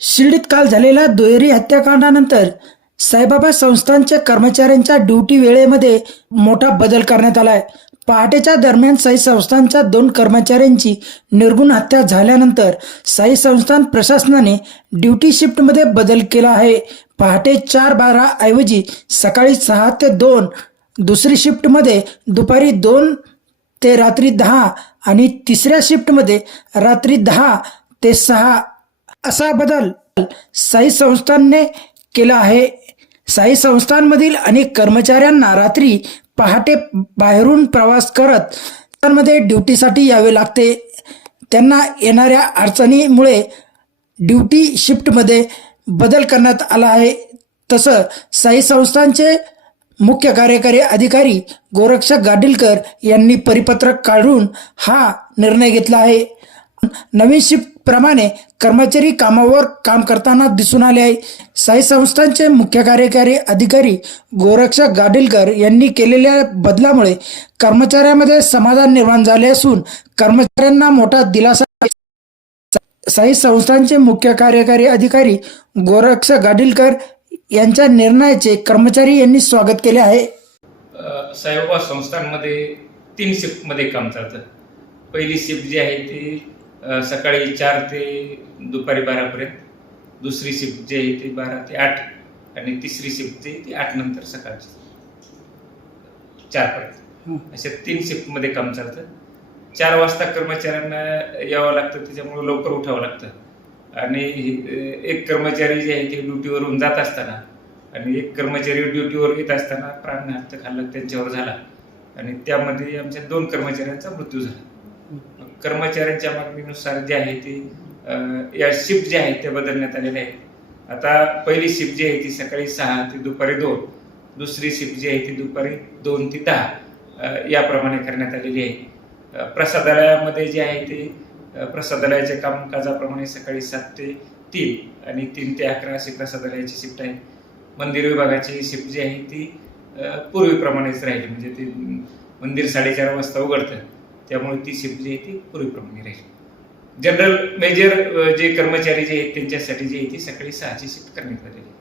शिर्डीत काल झालेल्या दुहेरी हत्याकांडानंतर साईबाबा संस्थानच्या कर्मचाऱ्यांच्या ड्युटी वेळेमध्ये मोठा बदल करण्यात आलाय. पहाटेच्या दरम्यान साई संस्थानच्या 2 कर्मचाऱ्यांची निर्घृण हत्या झाल्यानंतर साई संस्थान प्रशासनाने ड्युटी शिफ्टमध्ये बदल केला आहे. पहाटे 4:12 ऐवजी सकाळी 6 ते 2 दुसरी शिफ्टमध्ये दुपारी 2 ते रात्री 10 आणि तिसऱ्या शिफ्टमध्ये रात्री 10 ते 6 असा बदल साई संस्थानने केला आहे. साई संस्थानमधील अनेक कर्मचाऱ्यांना रात्री पहाटे बाहेरून प्रवास करत मध्ये ड्युटीसाठी यावे लागते. त्यांना येणाऱ्या अडचणीमुळे ड्युटी शिफ्टमध्ये बदल करण्यात आला आहे. तसं साई संस्थानचे मुख्य कार्यकारी अधिकारी गोरक्षा गाडीलकर यांनी परिपत्रक काढून हा निर्णय घेतला आहे. नवीन शिफ्ट प्रमाणे कर्मचारी कामावर काम करताना दिसून आले आहे. साई संस्थानचे मुख्य कार्यकारी अधिकारी गोरक्षा गाडीलकर यांनी केलेल्या बदलामुळे कर्मचाऱ्यांमध्ये समाधान निर्माण झाले असून कर्मचाऱ्यांना मोठा दिलासा. साई संस्थानचे मुख्य कार्यकारी अधिकारी गोरक्षा गाडीलकर यांच्या निर्णयाचे कर्मचारी यांनी स्वागत केले आहे. साईबाबा संस्थानमध्ये 3 शिफ्टमध्ये काम चालतं. पहिली शिफ्ट जी आहे ती सकाळी 4 ते दुपारी 12 पर्यंत, दुसरी शिफ्ट जी आहे ती 12 ते 8 आणि तिसरी शिफ्ट जी ती 8 नंतर सकाळची 4 पर्यंत. अशा 3 शिफ्टमध्ये काम चालतं. 4 वाजता कर्मचाऱ्यांना यावं लागतं, त्याच्यामुळे लवकर उठावं लागतं आणि एक कर्मचारी जे आहे ते ड्युटीवरून जात असताना आणि एक कर्मचारी ड्युटीवर येत असताना प्राणघातक हल्ला त्यांच्यावर झाला आणि त्यामध्ये आमच्या 2 कर्मचाऱ्यांचा मृत्यू झाला. कर्मचाऱ्यांच्या मागणीनुसार जे आहे ते या शिफ्ट ज्या आहेत त्या बदलण्यात आलेल्या आहेत. आता पहिली शिफ्ट जी आहे ती सकाळी 6 ते दुपारी 2, दुसरी शिफ्ट जी आहे ती दुपारी 2 ते 10 याप्रमाणे करण्यात आलेली आहे. प्रसादालयामध्ये जे आहे ते प्रसादालयाच्या कामकाजाप्रमाणे सकाळी 7 ते 3 आणि 3 ते 11 अशी प्रसादालयाची शिफ्ट आहे. मंदिर विभागाची शिफ्ट जी आहे ती पूर्वीप्रमाणेच राहिली, म्हणजे ती मंदिर 4:30 वाजता उघडतं, त्यामुळे ती शिफ्ट जी आहे ती पूर्वीप्रमाणे राहील. जनरल मेजर जे कर्मचारी जे आहेत त्यांच्यासाठी जी आहे ती सकाळी 6ची शिफ्ट करण्यात आलेली आहे.